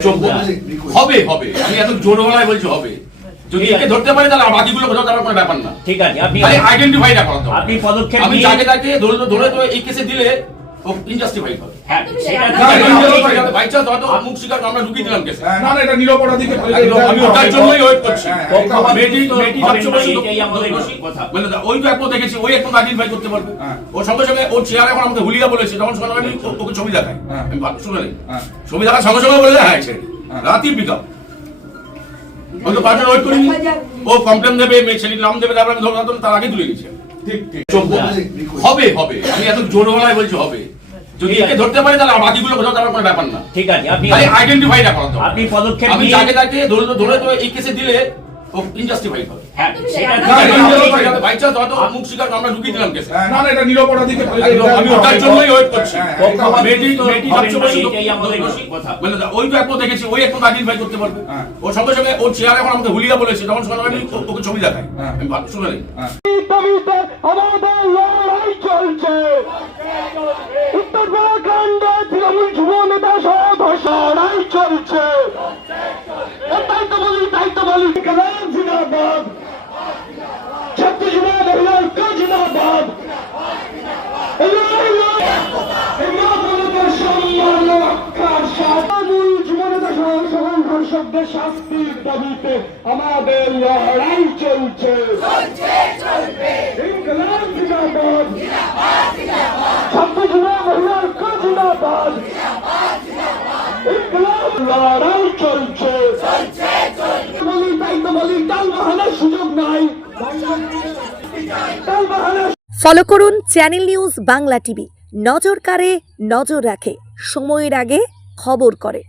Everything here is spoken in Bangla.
হবে হবে আমি এত জোর গলায় বলছি হবে যদি একে ধরতে পারি তাহলে বাকিগুলো কোথাও যাওয়ার কোনো ব্যাপার না। ঠিক আছে, আপনি আইডেন্টিফাইটা করতে হবে। আপনি পদক্ষেপ আমি যাকে তাকে ধরে তো এই কেসে দিলে ও ইনজাস্টিফাইড হবে। হ্যাঁ, সেটা বাই চান্স হয়তো মুখ স্বীকার আমরা ঢুকিয়ে দিলাম কেসে। না না, এটা নিরপরাধীকে আমি ওটার জন্যই ওয়েট করছি। মেয়েটি এটাই আমাদের কথা। মানে ওই তো একবার দেখেছি, ওই একবার আইডেন্টিফাই করতে পারবে। ওর সঙ্গে সঙ্গে ওর চেয়ার এখন আমাকে হুলিয়া বলেছে, তখন শোনা আমি ওকে ছবি দেখাই। আমি শুনে নেই ছবি দেখার সঙ্গে সঙ্গে বলে হ্যাঁ রাতেই পিক আপ। আমি তো পাঁচজন ওয়েট করিনি, ও কমপ্লেন দেবে, মেয়ে ছেলের নাম দেবে, তারপর আমি ধরে তার আগে তুলে গেছি। ঠিক ঠিক হবে হবে আমি এত জোর গলায় বলছি হবে যদি একে ধরতে পারি তাহলে বাকিগুলো কোথাও যাওয়ার কোনো ব্যাপার না। ঠিক আছে, আপনি আইডেন্টিফাইটা করতে হবে। আপনি পদক্ষেপ আমি যাকে তাকে ধরে তো এই কেসে দিলে ও ইনজাস্টিফাইড হবে। হ্যাঁ, সেটা বাই চান্স হয়তো মুখ স্বীকার আমরা ঢুকিয়ে দিলাম কেসে। না না, এটা নিরপরাধীকে আমি ওটার জন্যই ওয়েট করছি। এটাই আমাদের কথা। মানে ওই তো একবার দেখেছি, ওই একবার আইডেন্টিফাই করতে পারবে। ওর সঙ্গে সঙ্গে ওর চেয়ার এখন আমাকে হুলিয়া বলেছে, তখন শোনা আমি ওকে ছবি দেখাই। আমি শুনে নেই আমাদের লড়াই চলছে। উত্তরবঙ্গে তৃণমূল যুব নেতা সহ লড়াই চলছে। তাই তো বলি কালাম জিন্দাবাদ, ছাত্র যুব মহিলা ঐক্য জিন্দাবাদ। সংঘর্ষকদের শাস্তির দাবিতে আমাদের লড়াই চলছে। ইনকলাব জিন্দাবাদ, ছাত্র যুব মহিলা ঐক্য জিন্দাবাদ। ইনকলাব লড়াই চলছে। তাই তো বলি টাল বাহানার সুযোগ নাই। টাল বাহানা। ফলো করুন চ্যানেল নিউজ বাংলা টিভি। নজর কাড়ে, নজর রাখে, সময়ের আগে খবর করে।